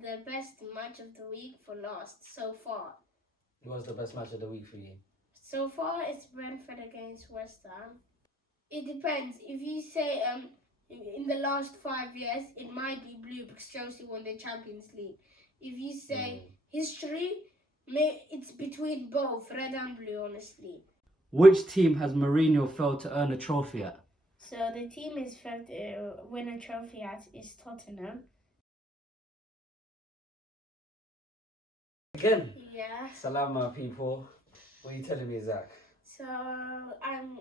the best match of the week for last so far. What was the best match of the week for you? So far, it's Brentford against West Ham. It depends. If you say in the last 5 years, it might be blue because Chelsea won the Champions League. If you say history, it's between both, red and blue, honestly. Which team has Mourinho failed to earn a trophy at? So the team is failed to win a trophy at is Tottenham. Again? Yeah. Salama, people. What are you telling me, Zack? So I'm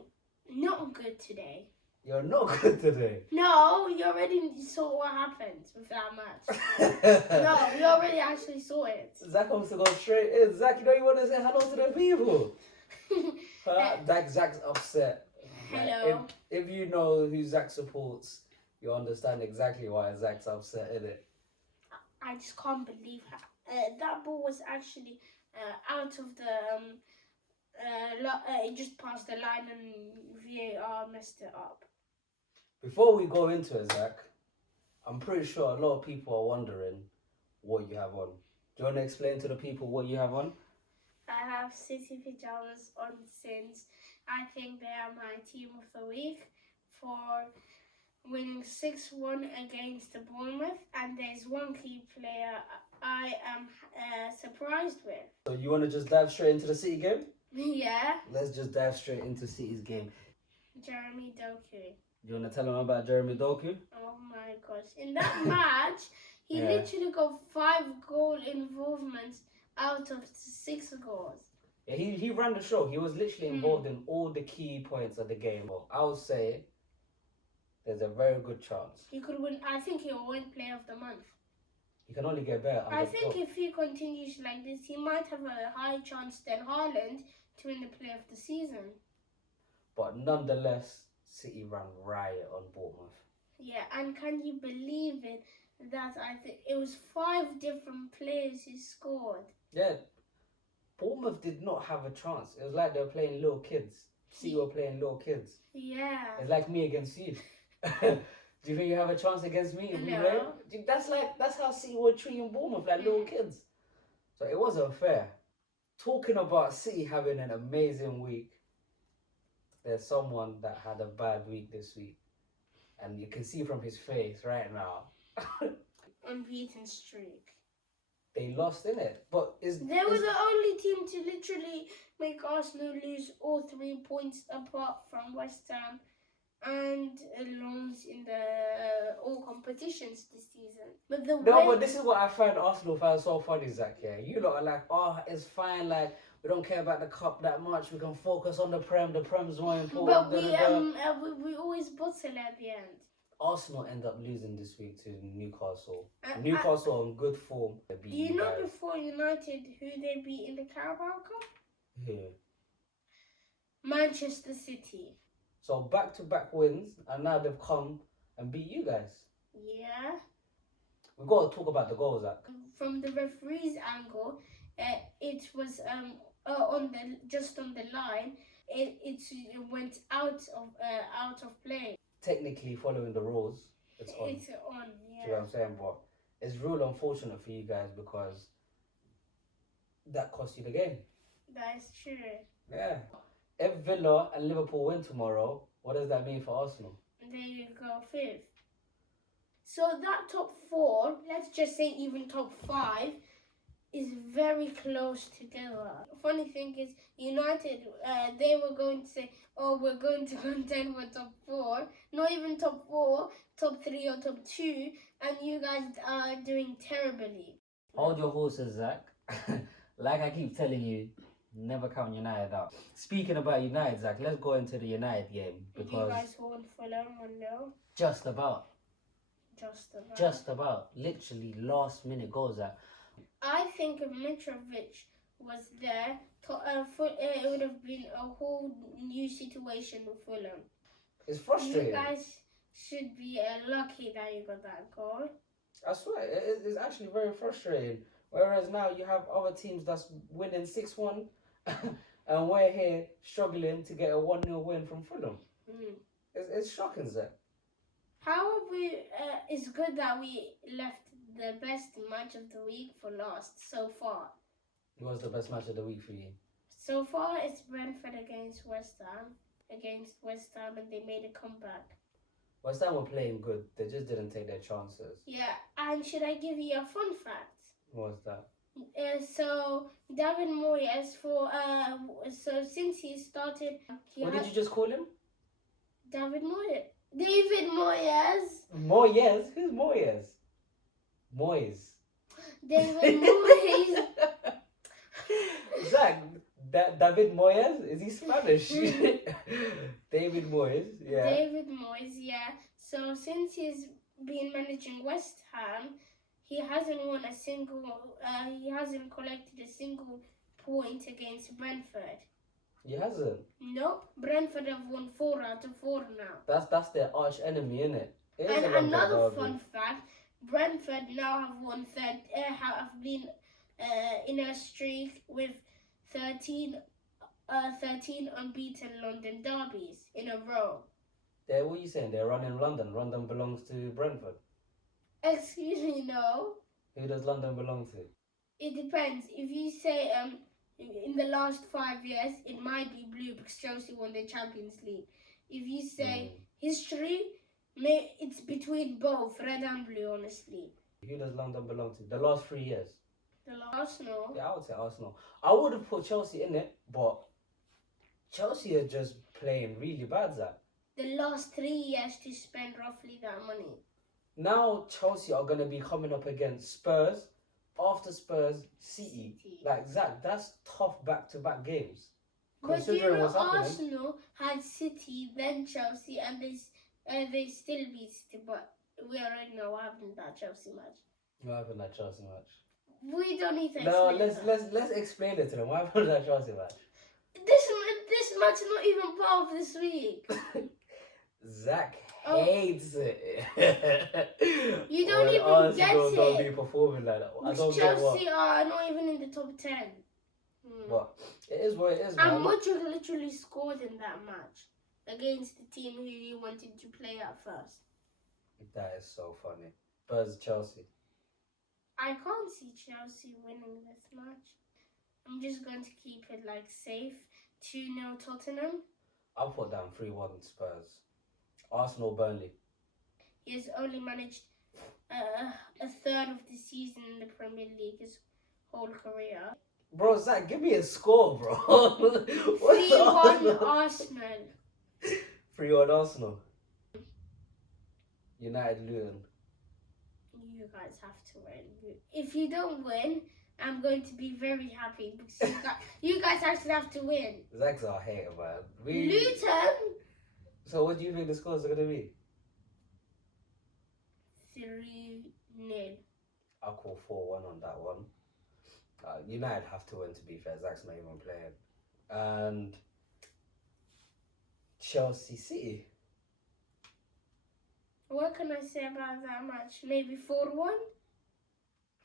not good today. You're not good today. No, you already saw what happened with that match. No, we already actually saw it. Zack wants to go straight in. Zack, you don't even want to say hello to the people. Zack's upset. Hello. Like, if you know who Zack supports, you understand exactly why Zack's upset, innit? I just can't believe that ball was actually out of the it just passed the line and VAR messed it up. Before we go into it, Zack, I'm pretty sure a lot of people are wondering what you have on. Do you want to explain to the people what you have on? I have City pyjamas on since I think they are my team of the week for winning 6-1 against the Bournemouth, and there's one key player I am surprised with. So you want to just dive straight into the City game? Yeah. Let's just dive straight into City's game. Jeremy Doku. You want to tell them about Jeremy Doku? Oh my gosh. In that match, he literally got 5 goal involvements out of 6 goals. Yeah, he ran the show. He was literally involved in all the key points of the game. Well, I would say there's a very good chance. He could win. I think he will win Player of the Month. He can only get better. I think if he continues like this, he might have a higher chance than Haaland to win the Player of the Season. But nonetheless, City ran riot on Bournemouth. Yeah, and can you believe it that I think it was 5 different players who scored? Yeah, Bournemouth did not have a chance. It was like they were playing little kids. City were playing little kids. Yeah. It's like me against you. Do you think you have a chance against me if we play? That's how City were treating Bournemouth, like little kids. So it wasn't fair. Talking about City having an amazing week, there's someone that had a bad week this week. And you can see from his face right now. Unbeaten streak. They lost, innit? But they were the only team to literally make Arsenal lose all 3 points apart from West Ham and Lens in the all competitions this season. But but this is what I find Arsenal fans so funny, Zack. Yeah, you lot are like, oh, it's fine. Like, we don't care about the cup that much. We can focus on the Prem. The Prem's more important. But we always bottle at the end. Arsenal end up losing this week to Newcastle. Newcastle on good form. Do you know before United who they beat in the Carabao Cup? Who? Manchester City. So back-to-back wins, and now they've come and beat you guys. Yeah. We've got to talk about the goals, Zack. From the referee's angle, it was just on the line. It went out of play. Technically, following the rules, it's on. It's on, yeah. Do you know what I'm saying? But it's real unfortunate for you guys because that cost you the game. That is true. Yeah. If Villa and Liverpool win tomorrow, what does that mean for Arsenal? There you go, 5th. So that top 4, let's just say even top 5, is very close together. Funny thing is, United, they were going to say, oh, we're going to contend for top 4. Not even top 4, top 3 or top 2. And you guys are doing terribly. Hold your horses, Zack. Like I keep telling you, never count United out. Speaking about United, Zack, let's go into the United game. Because you guys won Fulham 1-0. Just about. Just about. Literally last minute goals, Zack. I think if Mitrovic was there, it would have been a whole new situation with Fulham. It's frustrating. You guys should be lucky that you got that goal. I swear, it's actually very frustrating. Whereas now you have other teams that's winning 6-1 and we're here struggling to get a 1-0 win from Fulham. It's shocking, Zack. How have we... it's good that we left the best match of the week for last so far. What's the best match of the week for you? So far, it's Brentford against West Ham. And they made a comeback. West Ham were playing good. They just didn't take their chances. Yeah, and should I give you a fun fact? What's that? So David Moyes since he started, What did you just call him? David Moyes. Moyes? Who's Moyes? Moyes. David Moyes. Zack, David Moyes? Is he Spanish? David Moyes, yeah. David Moyes, yeah. So since he's been managing West Ham, he hasn't collected a single point against Brentford. He hasn't? Nope. Brentford have won 4 out of 4 now. That's their arch enemy, isn't it? And another fun fact, Brentford now have been in a streak with 13 unbeaten London derbies in a row. What are you saying? They're running London. London belongs to Brentford. Excuse me, no. Who does London belong to? It depends. If you say in the last 5 years, it might be blue because Chelsea won the Champions League. If you say history, it's between both, red and blue, honestly. Who does London belong to? The last 3 years? The Arsenal. Yeah, I would say Arsenal. I would have put Chelsea in it, but Chelsea are just playing really bad, Zach. The last 3 years to spend roughly that money. Now Chelsea are going to be coming up against Spurs, after Spurs, City. Like, Zach, that's tough back-to-back games. But what's happening. Arsenal had City, then Chelsea, and they still beat City, but we already know what happened in that Chelsea match. What happened in that Chelsea match? We don't need to explain let's explain it to them. What happened in that Chelsea match? This match is not even part of this week. Zach hates it. You don't even get it. Don't be performing like that. I don't Chelsea are not even in the top 10. But it is what it is, man. And Modric literally scored in that match against the team who you wanted to play at first. That is so funny. Spurs Chelsea. I can't see Chelsea winning this match. I'm just going to keep it safe. 2-0 Tottenham. I'll put down 3-1 Spurs. Arsenal Burnley. He has only managed a third of the season in the Premier League his whole career. Bro, Zach, give me a score, bro. 3-1 Arsenal. 3-1 Arsenal. United Luton. You guys have to win. If you don't win, I'm going to be very happy because you guys actually have to win. Zach's our hater, man. Luton. So what do you think the scores are going to be? 3-0. I'll call 4-1 on that one. United have to win, to be fair. Zach's not even playing. And Chelsea City. What can I say about that match? Maybe 4-1?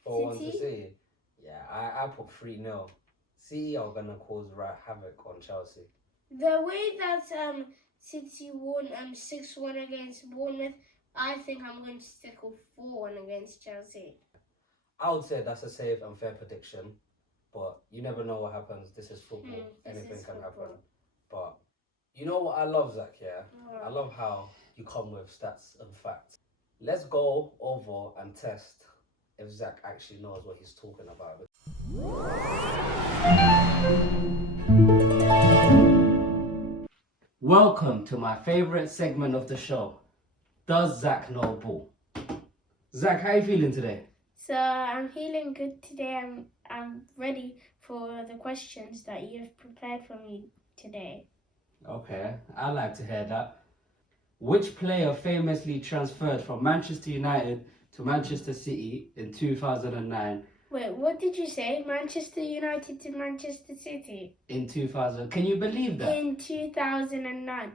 4-1 to City? Yeah, I put 3-0. City are going to cause havoc on Chelsea. The way that City won 6-1 against Bournemouth, I think I'm going to stick with 4-1 against Chelsea. I would say that's a safe and fair prediction, but you never know what happens. This is football. Anything can happen. But you know what I love, Zach, yeah? I love how you come with stats and facts. Let's go over and test if Zach actually knows what he's talking about. Welcome to my favourite segment of the show. Does Zach know ball? Zach, how are you feeling today? So I'm feeling good today. I'm ready for the questions that you've prepared for me today. Okay, I like to hear that. Which player famously transferred from Manchester United to Manchester City in 2009? Wait, what did you say? Manchester United to Manchester City? In 2000. Can you believe that? In 2009.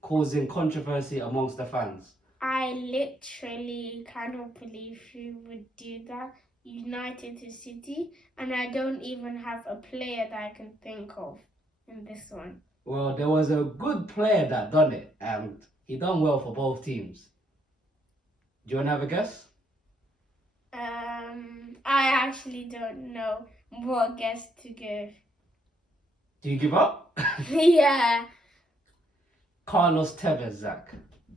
Causing controversy amongst the fans. I literally cannot believe you would do that. United to City, and I don't even have a player that I can think of in this one. Well, there was a good player that done it, and he done well for both teams. Do you want to have a guess? actually don't know what guess to give. Do you give up? Yeah. Carlos Tevez, Zach.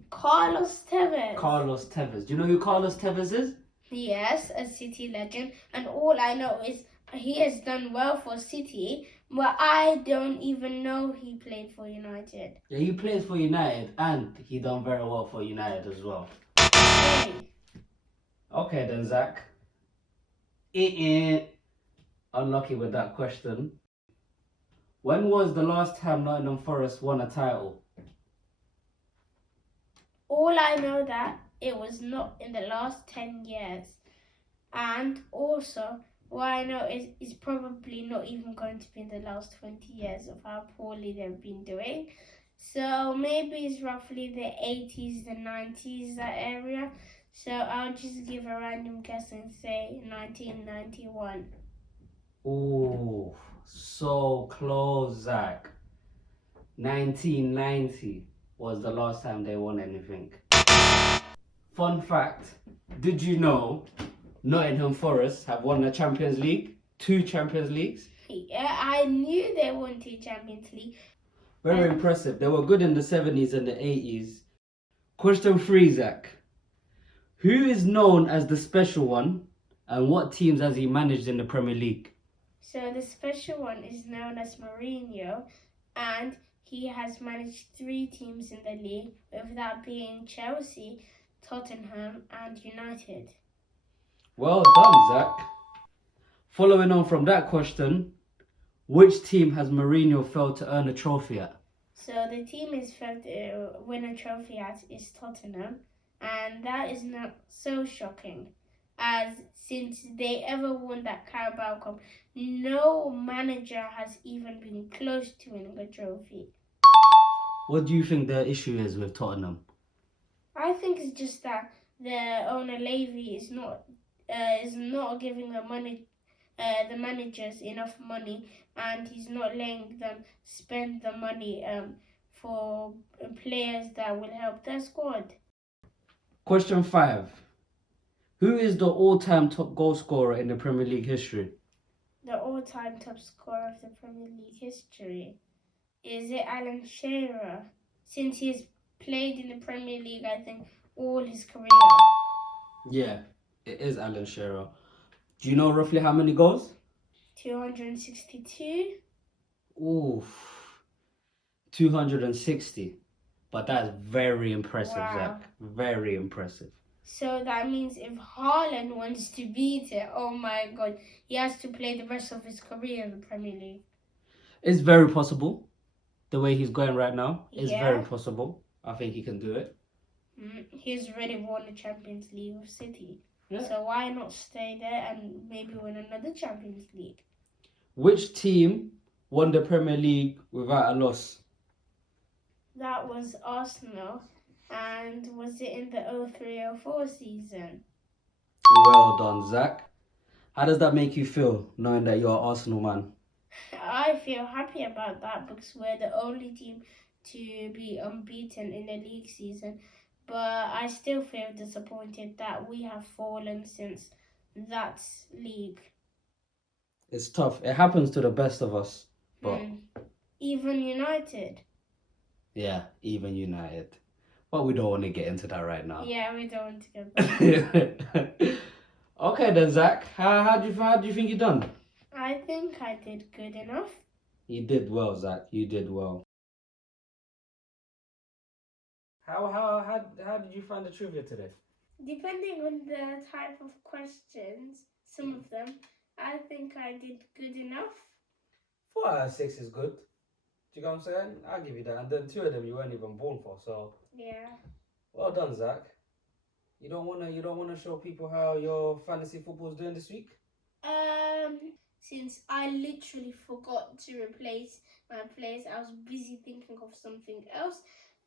Carlos Tevez. Carlos Tevez. Do you know who Carlos Tevez is? Yes, a City legend. And all I know is he has done well for City, but I don't even know he played for United. Yeah, he plays for United and he done very well for United as well. Hey. Okay then, Zach. Unlucky with that question. When was the last time Nottingham Forest won a title? All I know that it was not in the last 10 years. And also, what I know is it's probably not even going to be in the last 20 years of how poorly they've been doing. So maybe it's roughly the 80s, the 90s, that area. So I'll just give a random guess and say 1991. Ooh, so close, Zach. 1990 was the last time they won anything. Fun fact, did you know Nottingham Forest have won the Champions League? 2 Champions Leagues? Yeah, I knew they won 2 Champions League. Very impressive. They were good in the 70s and the 80s. Question 3, Zach. Who is known as the special one and what teams has he managed in the Premier League? So the special one is known as Mourinho, and he has managed 3 teams in the league, with that being Chelsea, Tottenham and United. Well done, Zach. Following on from that question, which team has Mourinho failed to earn a trophy at? So the team is failed to win a trophy at is Tottenham, and that is not so shocking, as since they ever won that Carabao Cup, no manager has even been close to winning a trophy. What do you think the issue is with Tottenham? I think it's just that the owner Levy is not giving the managers enough money, and he's not letting them spend the money for players that will help their squad. Question 5. Who is the all-time top goal scorer in the Premier League history? The all-time top scorer of the Premier League history. Is it Alan Shearer? Since he's played in the Premier League, I think, all his career. Yeah, it is Alan Shearer. Do you know roughly how many goals? 262. Ooh, 260. But that's very impressive, Wow. Zach. Very impressive. So that means if Haaland wants to beat it, oh my God, he has to play the rest of his career in the Premier League. It's very possible. The way he's going right now, it's Yeah. very possible. I think he can do it. He's already won the Champions League with City. Yeah. So why not stay there and maybe win another Champions League? Which team won the Premier League without a loss? That was Arsenal. And was it in the 03-04 season? Well done, Zach. How does that make you feel, knowing that you're an Arsenal man? I feel happy about that because we're the only team to be unbeaten in the league season. But I still feel disappointed that we have fallen since that league. It's tough. It happens to the best of us. But even United. Yeah, even United. But we don't want to get into that right now. Yeah, we don't want to get that. Okay then, Zach. How do you think you done? I think I did good enough. You did well, Zach. You did well. How did you find the trivia today? Depending on the type of questions, some of them, I think I did good enough. 4 out of 6 is good. Do you know what I'm saying? I'll give you that. And then 2 of them you weren't even born for. So yeah. Well done, Zach. You don't wanna show people how your fantasy football is doing this week? Since I literally forgot to replace my players, I was busy thinking of something else,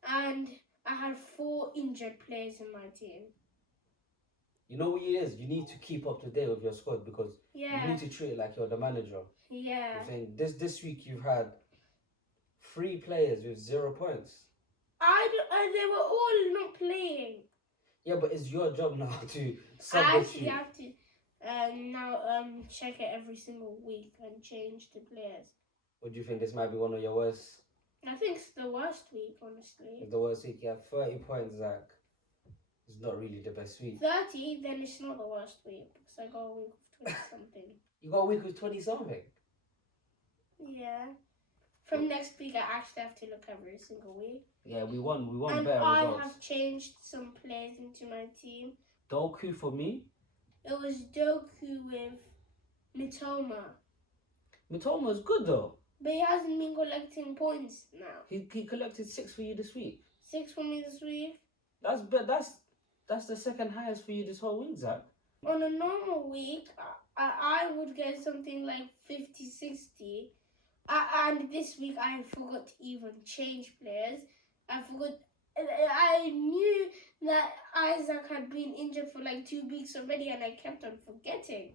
and I had 4 injured players in my team. You know what it is? You need to keep up to date with your squad because you need to treat it like you're the manager. Yeah. I'm saying this week you've had 3 players with 0 points. They were all not playing. Yeah, but it's your job now to I actually have to and now check it every single week and change the players. What do you think? This might be one of your worst. I think it's the worst week, honestly. It's the worst week. You have 30 points, Zach. It's not really the best week. 30, then it's not the worst week because I got a week of 20 something. You got a week with 20 something. Yeah. From next week, I actually have to look every single week. Yeah, we won And better I results. have changed some players into my team. Doku for me. It was Doku with Mitoma. Mitoma's good though. But he hasn't been collecting points now. He collected 6 for you this week. 6 for me this week. That's the second highest for you this whole week, Zach. On a normal week, I would get something like 50, 60. And this week, I forgot to even change players. I knew that Isaac had been injured for like 2 weeks already, and I kept on forgetting.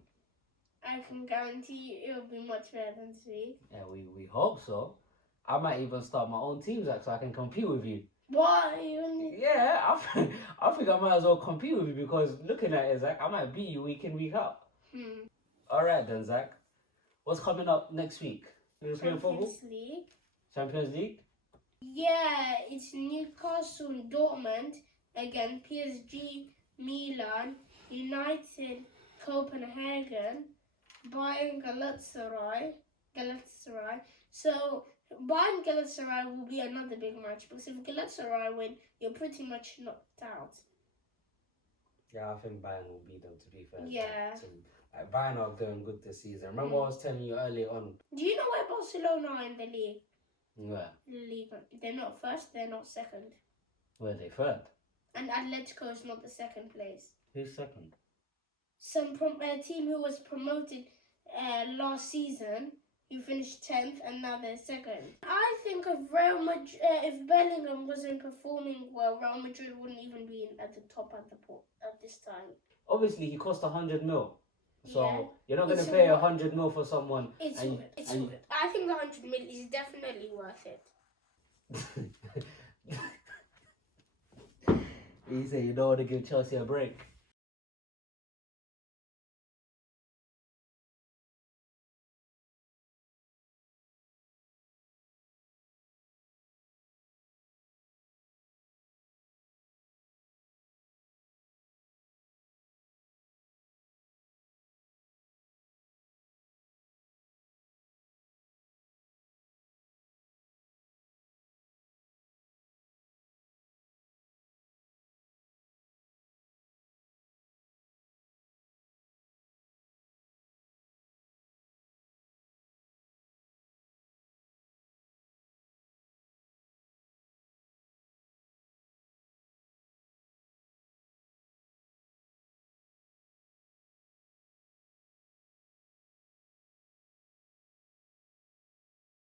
I can guarantee you it'll be much better than this week. Yeah, we hope so. I might even start my own team, Zach, so I can compete with you. What? Yeah, I think I might as well compete with you because looking at it, Zach, I might beat you week in, week out. All right then, Zach. What's coming up next week? European football? Champions League. Champions League? Yeah, it's Newcastle and Dortmund again, PSG, Milan, United, Copenhagen, Bayern, Galatasaray. So Bayern Galatasaray will be another big match because if Galatasaray win, you're pretty much knocked out. Yeah, I think Bayern will beat them, to be fair. Yeah. Like, Bayern are doing good this season. Remember what I was telling you earlier on? Do you know where Barcelona are in the league? Where? They're not first, they're not second. Where they third? And Atletico is not the second place. Who's second? Some team who was promoted last season, who finished 10th, and now they're second. I think if Bellingham wasn't performing well, Real Madrid wouldn't even be at the top at this time. Obviously, he cost 100 mil. So Yeah. you're not going to It's pay a- 100 mil for someone. It's I think the 100 million is definitely worth it. You say you don't want to give Chelsea a break.